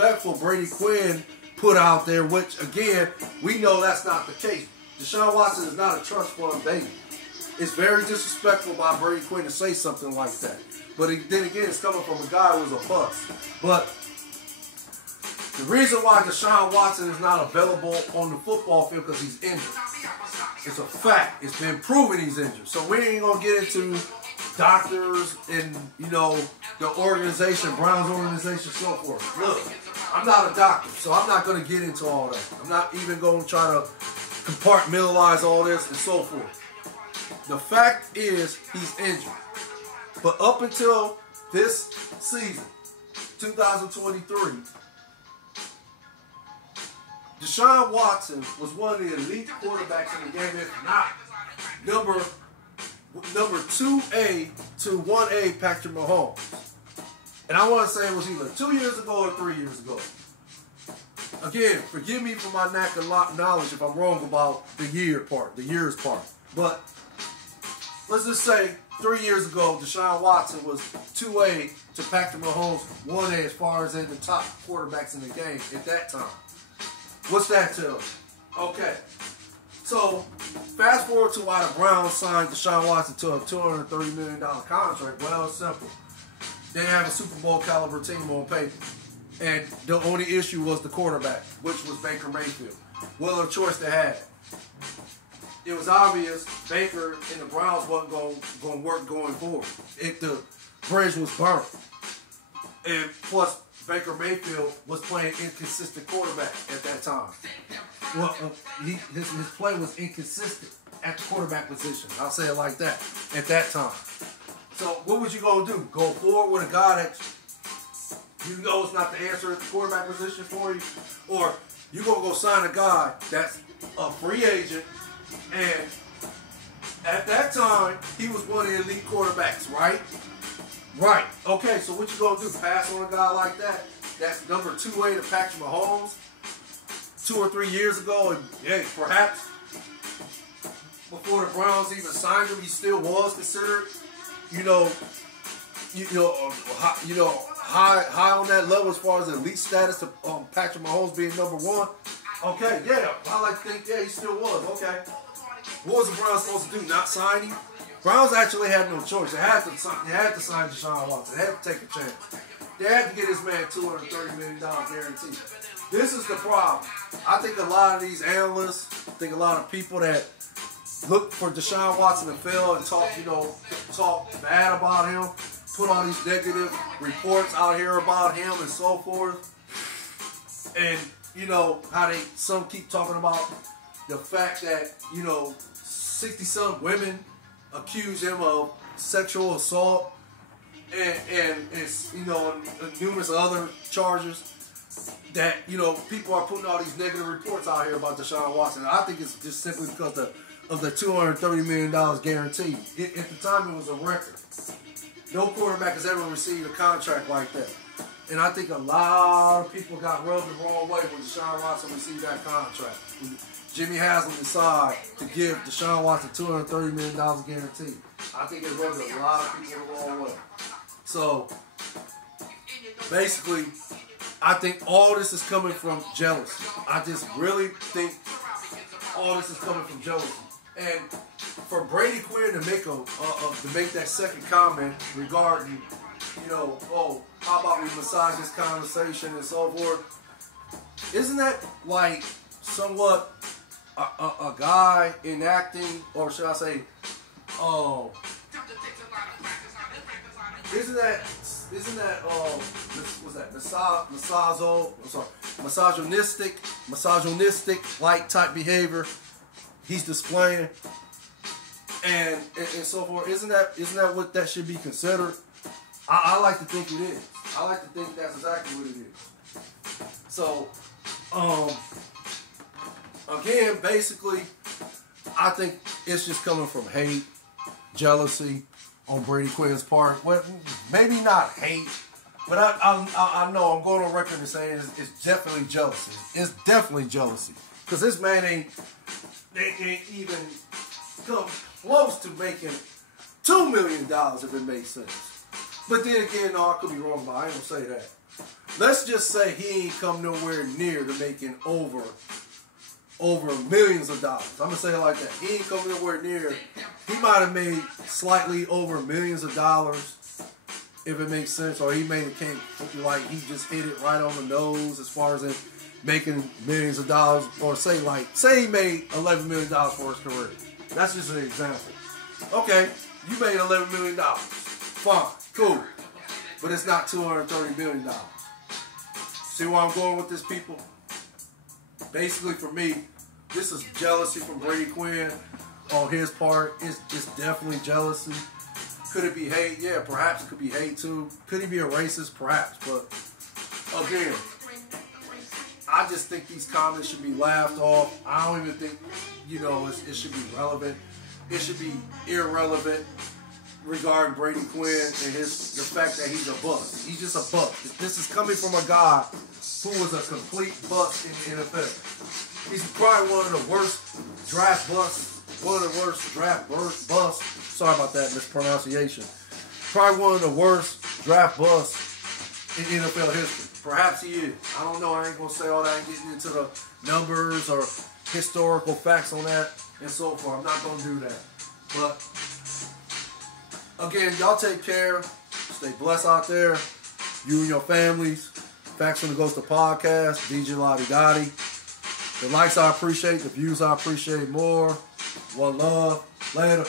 disrespectful Brady Quinn put out there, which, again, we know that's not the case. Deshaun Watson is not a trust fund baby. It's very disrespectful by Brady Quinn to say something like that. But then again, it's coming from a guy who was a bust. But the reason why Deshaun Watson is not available on the football field because he's injured. It's a fact. It's been proven he's injured. So we ain't going to get into doctors and, the organization, Brown's organization, so forth. Look, I'm not a doctor, so I'm not going to get into all that. I'm not even going to try to compartmentalize all this and so forth. The fact is he's injured. But up until this season, 2023, Deshaun Watson was one of the elite quarterbacks in the game, if not number 2A to 1A Patrick Mahomes. And I want to say it was either 2 years ago or 3 years ago. Again, forgive me for my lack of knowledge if I'm wrong about the years part. But let's just say 3 years ago, Deshaun Watson was 2A to Patrick Mahomes 1A as far as in the top quarterbacks in the game at that time. What's that tell you? Okay. So, fast forward to why the Browns signed Deshaun Watson to a $230 million contract. Well, it's simple. They have a Super Bowl caliber team on paper. And the only issue was the quarterback, which was Baker Mayfield. What other choice they had? It was obvious Baker and the Browns wasn't going to work going forward. The bridge was burnt. And plus, Baker Mayfield was playing inconsistent quarterback at that time. Well, his play was inconsistent at the quarterback position. I'll say it like that, at that time. So what was you going to do? Go forward with a guy that you know is not the answer at the quarterback position for you? Or you going to go sign a guy that's a free agent, and at that time, he was one of the elite quarterbacks, right? Right. Okay, so what you going to do? Pass on a guy like that? That's number 2A to Patrick Mahomes 2 or 3 years ago, and hey, perhaps before the Browns even signed him, he still was considered, high on that level as far as the elite status of Patrick Mahomes being number 1. Okay, yeah, I like to think, yeah, he still was. Okay, what was the Browns supposed to do? Not sign him? Browns actually had no choice. They had to sign Deshaun Watson. They had to take a chance. They had to get this man $230 million guarantee. This is the problem. I think a lot of these analysts, I think a lot of people that look for Deshaun Watson to fail and talk bad about him, put all these negative reports out here about him and so forth. And, how some keep talking about the fact that, 60-some women accuse him of sexual assault and numerous other charges that, people are putting all these negative reports out here about Deshaun Watson. I think it's just simply because of the $230 million guarantee. At the time, it was a record. No quarterback has ever received a contract like that. And I think a lot of people got rubbed the wrong way when Deshaun Watson received that contract. When Jimmy Haslam decided to give Deshaun Watson $230 million guarantee. I think it rubbed a lot of people the wrong way. So, basically, I think all this is coming from jealousy. I just really think all this is coming from jealousy. And for Brady Quinn to make that second comment regarding, how about we massage this conversation and so forth? Isn't that like somewhat a guy enacting, or should I say, isn't that what's that? Misogynistic like type behavior he's displaying, and so forth. Isn't that what that should be considered? I like to think it is. I like to think that's exactly what it is. So, again, basically, I think it's just coming from hate, jealousy on Brady Quinn's part. Well, maybe not hate, but I know I'm going on record and saying it's definitely jealousy. It's definitely jealousy. Because this man ain't even come close to making $2 million if it makes sense. But then again, no, I could be wrong, but I ain't gonna say that. let's just say he ain't come nowhere near to making over millions of dollars. I'm going to say it like that. He ain't come nowhere near. He might have made slightly over millions of dollars, if it makes sense, or he made it came like he just hit it right on the nose as far as in making millions of dollars, or say he made $11 million for his career. That's just an example. Okay, you made $11 million. Fine, cool. But it's not $230 million. See where I'm going with this, people? Basically, for me, this is jealousy from Brady Quinn on his part. It's definitely jealousy. Could it be hate? Yeah, perhaps it could be hate too. Could he be a racist? Perhaps. But again, I just think these comments should be laughed off. I don't even think, it should be relevant. It should be irrelevant regarding Brady Quinn and the fact that he's a bust. He's just a bust. This is coming from a guy who was a complete bust in the NFL. He's probably one of the worst draft busts, Sorry about that mispronunciation. Probably one of the worst draft busts in NFL history. Perhaps he is. I don't know. I ain't going to say all that. I ain't getting into the numbers or historical facts on that and so forth. I'm not going to do that. But, again, y'all take care. Stay blessed out there. You and your families. Facts from the Ghost of Podcast. DJ Lottie Dottie. The likes I appreciate. The views I appreciate more. One love. Later.